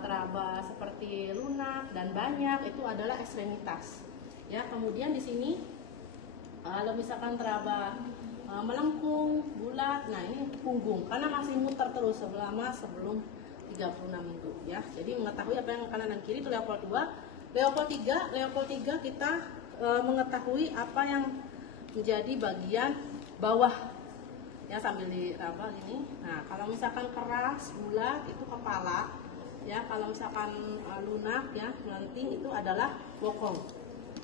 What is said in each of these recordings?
teraba seperti lunak dan banyak, itu adalah ekstremitas. Ya, kemudian di sini kalau misalkan teraba melengkung, bulat, nah ini punggung karena masih muter terus sebelum 36 minggu ya. Jadi mengetahui apa yang kanan dan kiri itu Leopold 2. Leopold 3 kita mengetahui apa yang menjadi bagian bawah ya, sambil diraba ini. Nah, kalau misalkan keras, bulat itu kepala ya. Kalau misalkan lunak ya, melenting itu adalah bokong.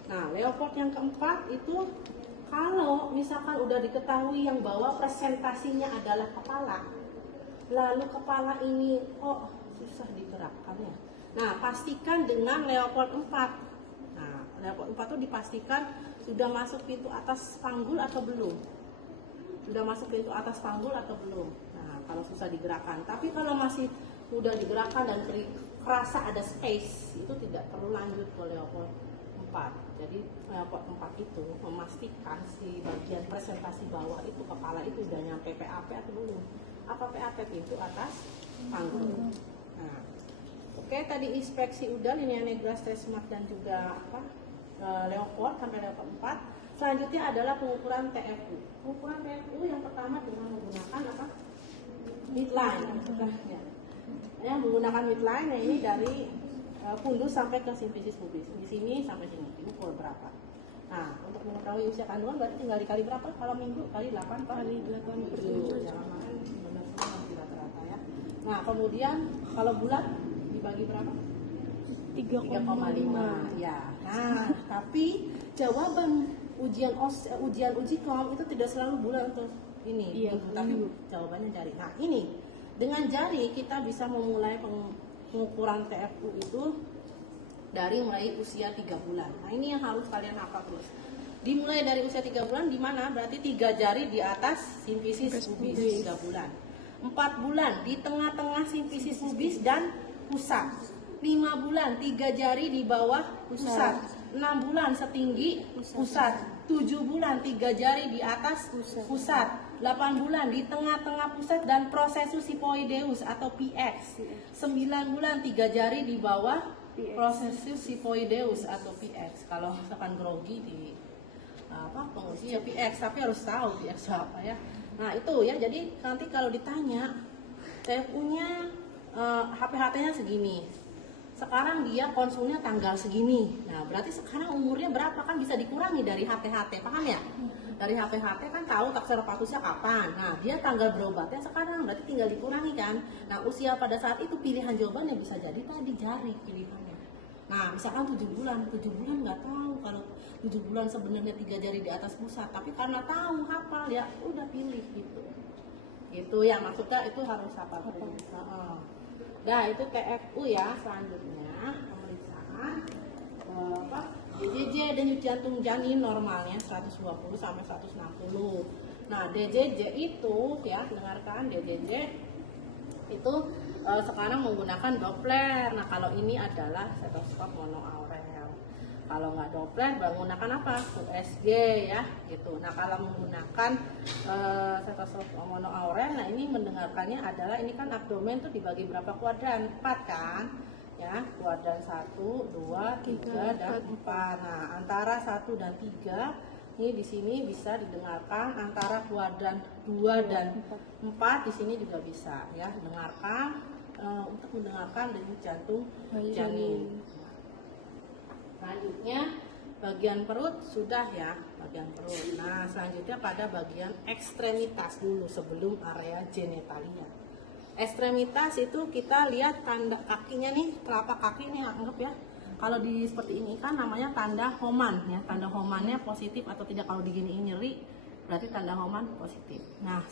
Nah, Leopold yang keempat itu kalau misalkan udah diketahui yang bawah presentasinya adalah kepala, lalu kepala ini kok susah digerakkan ya. Nah, pastikan dengan Leopold 4. Nah, Leopold 4 itu dipastikan sudah masuk pintu atas panggul atau belum. Sudah masuk pintu atas panggul atau belum. Nah, kalau susah digerakkan. Tapi kalau masih udah digerakkan dan kerasa ada space, itu tidak perlu lanjut ke Leopold 4. Jadi Leopold 4 itu memastikan si bagian presentasi bawah itu kepala itu udah nyampe PAP atau belum. Apa PAP? Pintu atas panggul. Nah, oke, tadi inspeksi udah linear negra, Stresmat dan juga Leopold sampai Leopold 4. Selanjutnya adalah pengukuran TFU. Pengukuran TFU yang pertama dengan menggunakan midline. Ya, menggunakan midline. Nah, ini dari fundus sampai ke simfisis pubis. Di sini sampai sini diukur berapa. Nah, untuk mengetahui usia kandungan berarti tinggal dikali berapa? Kalau minggu kali 8 kali 8 per 7. Jangan main, benar semua rata-rata ya. Nah, kemudian kalau bulan dibagi berapa? 3,5 ya. Nah, tapi jawaban uji kom itu tidak selalu bulan untuk ini, tapi jawabannya jari. Nah, ini dengan jari kita bisa memulai pengukuran TFU itu dari mulai usia 3 bulan. Nah, ini yang harus kalian hafal terus. Dimulai dari usia 3 bulan di mana? Berarti 3 jari di atas simfisis pubis 3 bulan. 4 bulan di tengah-tengah simfisis pubis dan pusat. 5 bulan 3 jari di bawah pusat. 6 bulan setinggi pusat. 7 bulan 3 jari di atas pusat. 8 bulan di tengah-tengah pusat dan prosesus sifoideus atau PX. 9 bulan 3 jari di bawah prosesus sifoideus atau PX. Kalau misalkan grogi di penguji ya PX, tapi harus tahu PX apa ya. Nah, itu ya. Jadi nanti kalau ditanya TFU-nya HPHT-nya segini. Sekarang dia konsumnya tanggal segini. Nah, berarti sekarang umurnya berapa, kan bisa dikurangi dari HPHT, paham ya? Dari HPHT kan tahu takseropatusnya kapan. Nah, dia tanggal berobatnya sekarang, berarti tinggal dikurangi kan. Nah, usia pada saat itu pilihan jawabannya bisa jadi tadi jari pilihannya. Nah, misalkan 7 bulan nggak tahu kalau 7 bulan sebenarnya 3 jari di atas pusat, tapi karena tahu hafal ya udah pilih gitu. Itu ya, maksudnya itu harus hafal. Nah, itu TFU ya. Selanjutnya pemeriksaan DJJ, denyut jantung janin normalnya 120 sampai 160. Nah, DJJ itu ya, dengarkan, DJJ itu sekarang menggunakan Doppler. Nah, kalau ini adalah stetoskop monoaurel. Kalau nggak Doppler menggunakan apa? USG ya, gitu. Nah, kalau menggunakan stetoskop monoaurel, nah ini mendengarkannya adalah, ini kan abdomen tuh dibagi berapa kuadran? 4 kan? Ya, kuadran 1, 2, 3 dan 4. Nah, antara 1 dan 3 ini di sini bisa didengarkan, antara kuadran 2 dan 4 di sini juga bisa ya, dengarkan untuk mendengarkan denyut jantung janin. Selanjutnya bagian perut sudah ya, bagian perut. Nah, selanjutnya pada bagian ekstremitas dulu sebelum area genitalia. Ekstremitas itu kita lihat tanda kakinya nih, telapak kaki nih, anggap ya. Kalau di seperti ini kan namanya tanda Homan ya. Tanda Homannya positif atau tidak. Kalau diginiin nyeri berarti tanda Homan positif. Nah,